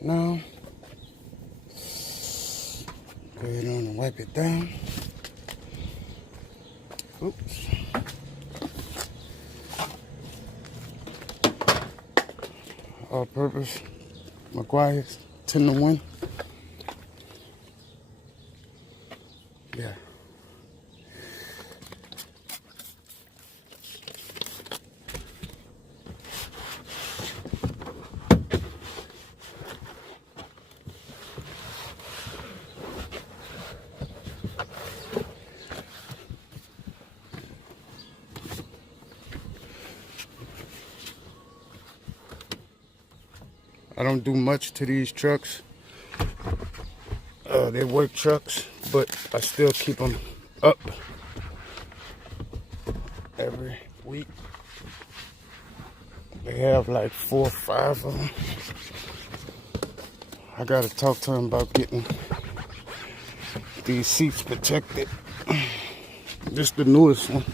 Now, go ahead on and wipe it down. Oops. All purpose, Meguiar's 10-to-1. Yeah. I don't do much to these trucks. They're work trucks, but I still keep them up every week. They have like 4 or 5 of them. I gotta talk to them about getting these seats protected. This is the newest one.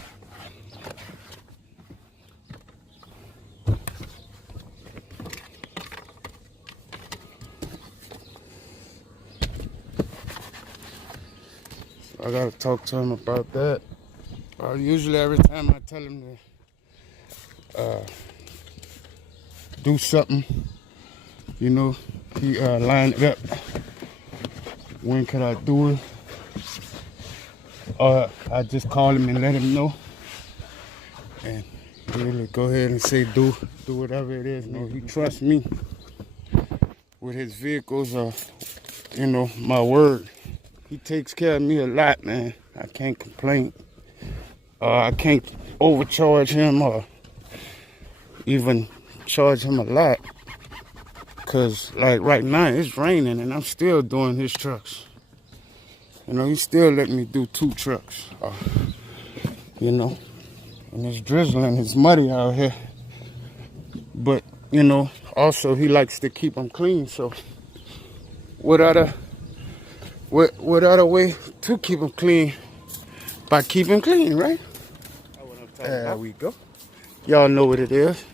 I gotta talk to him about that. Usually every time I tell him to do something, you know, he line it up when could I do it, or I just call him and let him know, and he'll go ahead and say do whatever it is. You know, he trusts me with his vehicles, or you know, my word. He takes care of me a lot, man. I can't complain. I can't overcharge him or even charge him a lot. Cause like right now it's raining and I'm still doing his trucks. You know, he still letting me do 2 trucks. You know, and it's drizzling, it's muddy out here. But, you know, also he likes to keep them clean. So what other way to keep them clean? By keeping clean, right? There we go. Y'all know what it is.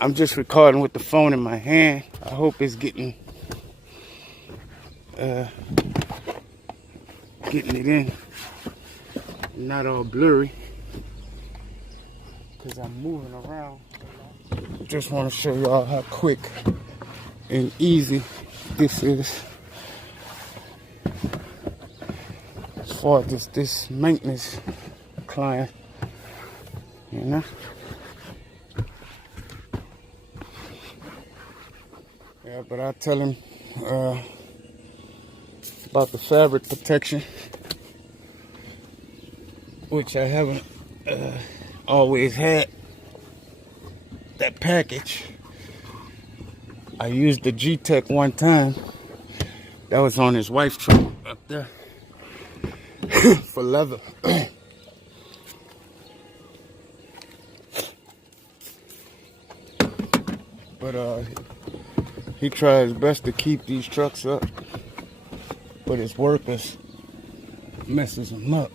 I'm just recording with the phone in my hand. I hope it's getting it in, not all blurry, because I'm moving around. Just want to show y'all how quick and easy this is as far as this maintenance client, you know. Yeah, but I tell him about the fabric protection, which I haven't always had that package. I used the G-Tech one time. That was on his wife's truck up there for leather. But he tries his best to keep these trucks up, but his workers messes them up.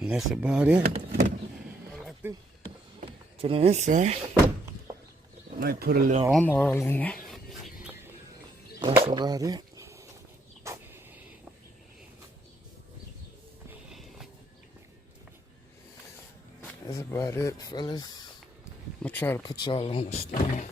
And that's about it. To the inside, might put a little armor all in there. That's about it. That's about it, fellas. I'm gonna try to put y'all on the stand.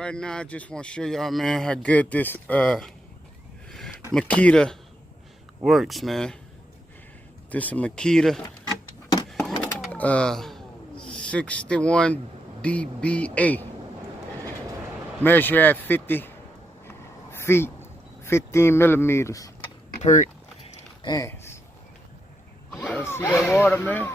Right now, I just want to show y'all, man, how good this Makita works, man. This is a Makita 61 dBA. Measure at 50 feet, 15 millimeters per ounce. Y'all see that water, man?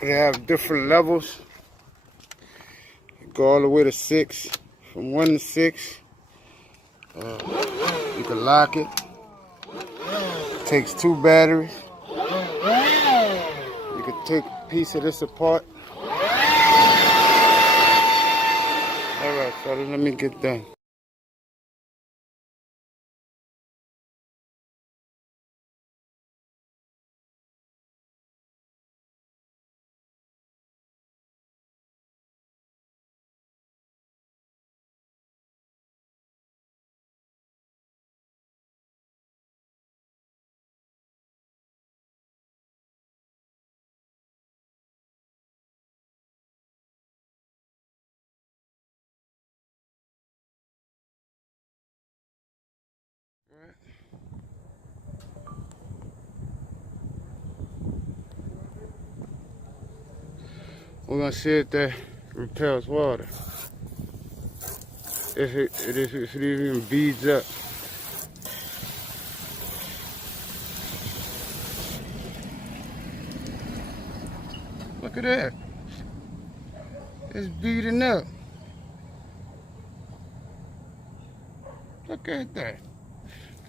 They have different levels. Go all the way to 6. From 1 to 6. You can lock it. It takes 2 batteries. You can take a piece of this apart. Alright, so let me get done. We're gonna see if that repels water. If it even beads up. Look at that. It's beating up. Look at that.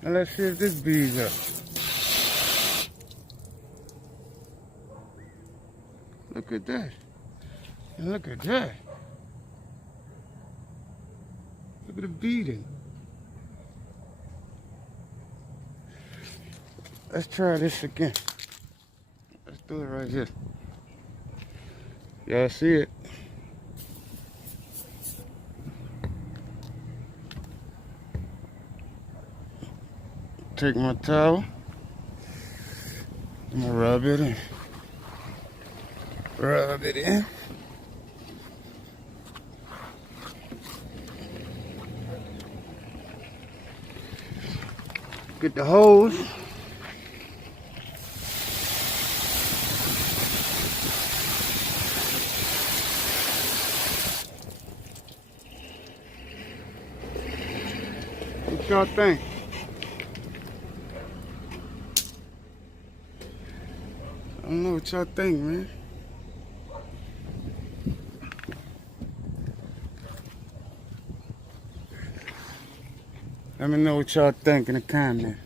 Now let's see if this beads up. Look at that. And look at that. Look at the beating. Let's try this again. Let's do it right here. Y'all see it? Take my towel. I'm gonna rub it in. Rub it in. Get the hose. What y'all think? I don't know what y'all think, man. Let me know what y'all think in the comments.